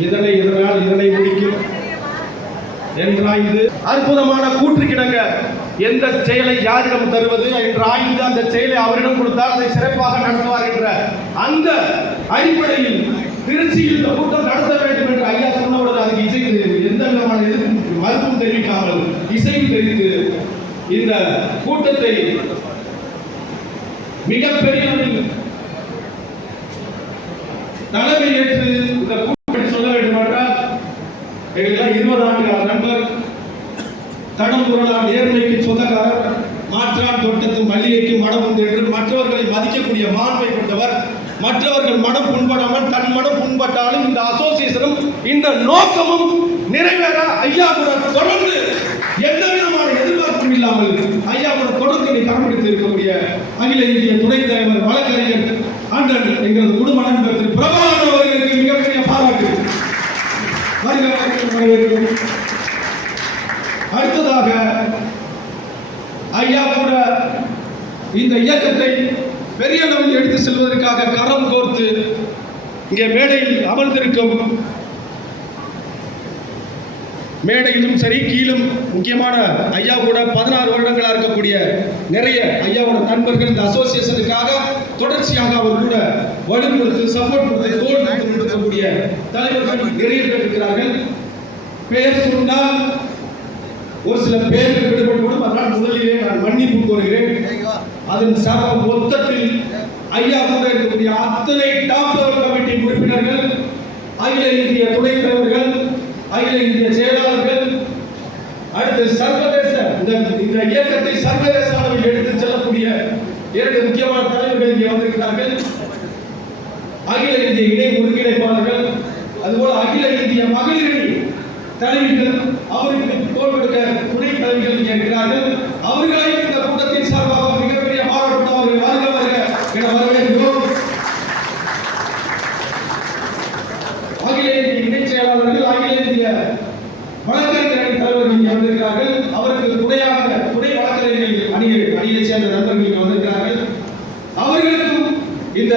இதனை இதனால் இதனை முடிக்கும் என்றாய்ந்து அற்புதமான கூற்றுக்கிணங்க எந்த செயலை யாரிடம் தருவது என்று ஆய்ந்து அந்த செயலை அவரிடம் கொடுத்தால் அதை சிறப்பாக நடத்துவார் என்ற அந்த அடிப்படையில் திருச்சியில் இந்த கூட்டம் நடத்த வேண்டும் என்று ஐயா சொன்னபொழுது அதுக்கு இசை எந்த விதமான எதிர்ப்பு மறுப்பும் தெரிவிக்காமல் இசையும் தெரிவித்து இந்த கூட்டத்தை மிகப்பெரிய அளவில் தலைமை ஏற்று இந்த கூட்டத்தை சொல்ல வேண்டும் என்றால் எங்களுக்கெல்லாம் இருபது ஆண்டுகால நண்பர் தடம் புரளாம் நேர்மைக்கு சொந்தக்காரர் மாற்றான் தோட்டத்தும் மல்லிகைக்கு மனம் உண்டு என்று மற்றவர்களை மதிக்கக்கூடிய மாண்பை கொண்டவர். மற்றவர்கள் மனம் புண்படாமல் தன் மனம் புண்பட்டாலும் இந்த அசோசியேஷனும் இந்த நோக்கமும் நிறைவேற ஐயா கூட தொடர்ந்து எந்த விதமான எதிர்பார்ப்பும் இல்லாமல் ஐயா கூட தொடர்ந்து இதை கடைபிடித்து இருக்கக்கூடிய அகில இந்திய துணைத் தலைவர் வழக்கறிஞர் அண்ணன் எங்களது குடும்ப நண்பர் திரு பிரபாகரன் அவர்களுக்கு மிக அடுத்ததாக ஐயா கூட இந்த இயக்கத்தை பெரிய அளவில் எடுத்து செல்வதற்காக கரம் கோர்த்து இங்கே மேடையில் அமர்ந்திருக்கும் மேடையிலும் சரி கீழும் முக்கியமான ஐயா கூட பதினாறு வருடங்களாக இருக்கக்கூடிய நிறைய ஐயாவோட நண்பர்கள் இந்த அசோசியேஷனுக்காக தொடர்ச்சியாக அவர் கூட வலுப்படுத்து சப்போர்ட் கொடுத்து தோல் கொடுத்து தலைவர்கள் நிறைய பேர் இருக்கிறார்கள். பெயர் சொன்னால் ஒரு சில பேருக்கு கூட அதனால் முதலிலே நான் மன்னிப்பு கோருகிறேன். அதன் சர்வ மொத்தத்தில் ஐயா கூட இருக்கக்கூடிய அத்தனை டாப் லெவல் கமிட்டி உறுப்பினர்கள் அகில இந்திய துணைத் தலைவர்கள் அகில இந்திய செயலாளர்கள் அடுத்து சர்வதேச இந்த இந்த இயக்கத்தை சர்வதேச அளவில் எடுத்து செல்லக்கூடிய இரண்டு முக்கியமான தலைவர்கள் இங்கே வந்திருக்கிறார்கள். அகில இந்திய இணை ஒருங்கிணைப்பாளர்கள் அதுபோல அகில இந்திய மகளிரணி தலைவர்கள் அவருக்கு அகிலேந்திய இணைச் செயலாளர்கள் அகிலேந்திய வழக்கறிஞர்கள் தலைவர்கள் வந்திருக்கிறார்கள். அவருக்கு துணையாக துணை வழக்கறிஞர்கள் அணியை அணியைச் சேர்ந்த நண்பர்கள் இங்கே வந்திருக்கிறார்கள். அவர்களுக்கும் இந்த